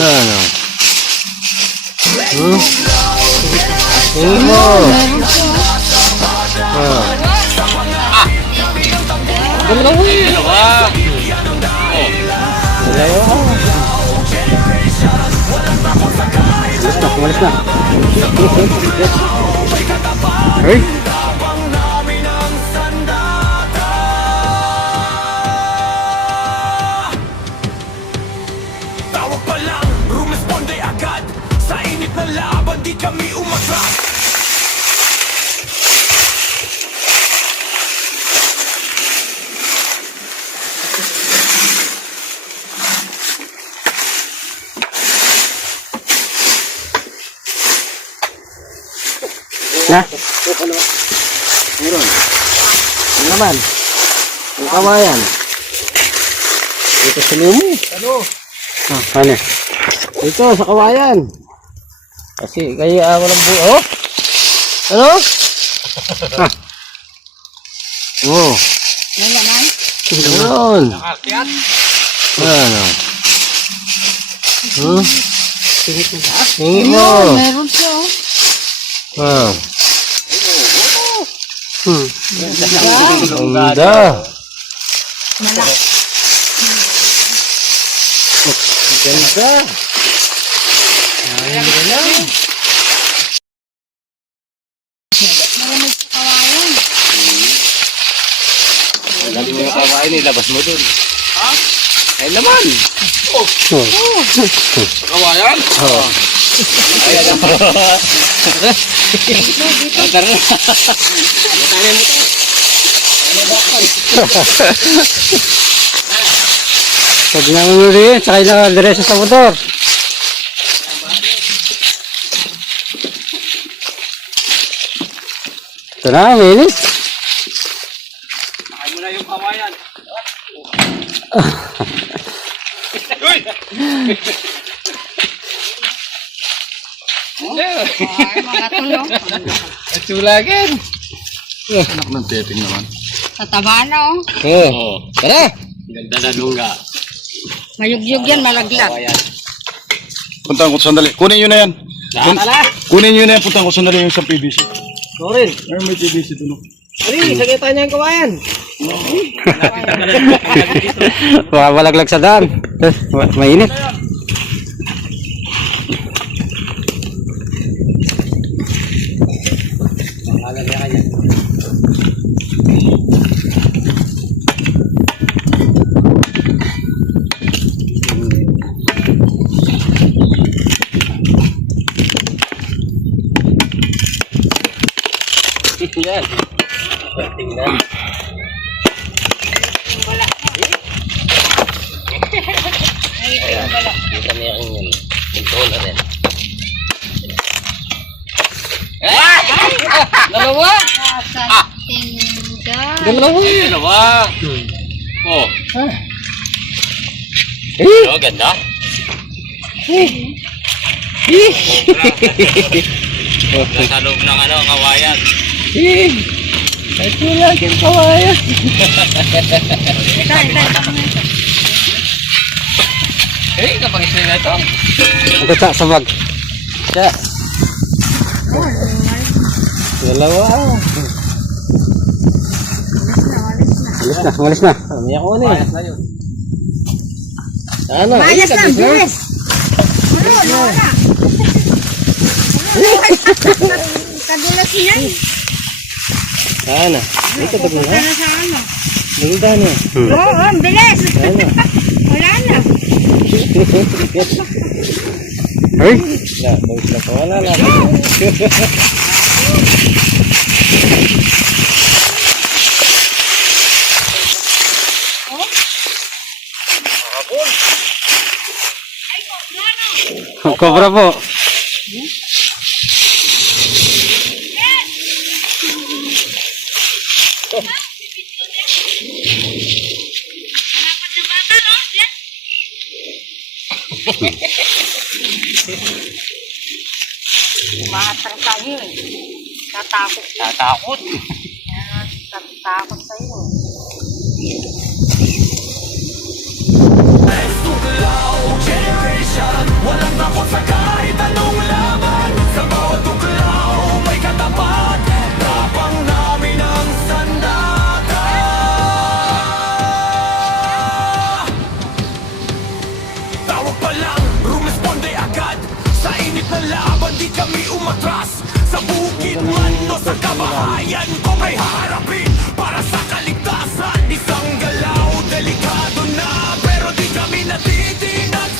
Ano? Tingin mo. Dalawa eh. Dalawa. Kumalis na. Hey. Tawag pa lang, rumesponde agad. Sa init na laban, di kami umatras. Na? Meron. Ano naman? Ang kawayan. Dito sa lumo. Ano? Ano? Dito sa kawayan. Kasi kayo walang buo. Oh? Ano? Oh. Ano naman? Meron. Nakakyat? Ano? Tingin mo. Meron siya oh. Ah. Ang ganda. Malaki. Ang ganda. Ang ganda. Malamig sa kawayan. Lagi mo yung kawain, ilabas mo dun. Ha? Ay naman. Kawayan? Oo. Ayan na. Tara na. Butanin mo ito. Pag nangunuli yun, sakay na diretso sa motor. Ito na, minis. Sakay mo na yung kawayan. Ay, mga tulong. Sulagin. Anak ng teteng naman. Sa taba na oh. Oo. Tara. Ganda na lunga. Mayugyug yan, malaglag. Puntahan ko sandali. Kunin nyo na yan. Kunin nyo na yan. Puntahan ko sandali yung sa PVC. Sorin. Ay, may PVC doon. Ari, sagitan niya yung kawayan. Baka malaglag sa daan. Mainit. Yan. Tingnan. Ayan. Kita niya yung controller yan. Dalawa! Dalawa! Dalawa. Oh. Oh, ganda. Nasa loob ng kawayan. Ito lagi ang kawayan. Kapag isa na ito. Ito sa bag. Siya. Dalawa. Malis na. Umiyak ko na eh. Ano? Mayas na, bilis. Wala. Kadulas yan. Ano? Ito pag na. Para sa ano? Maganda na. Oo, bilis. Wala na. Ay! Bawis na pa. Wala na. Cobra po. Umahatang tayo eh. Tatakot siya. Tatakot. Tatakot sa'yo. Generation, init na laban di kami umatras Sa bukid man o sa kabahayan ko may haharapin Para sa kaligtasan Isang galaw, delikado na Pero di kami natitinag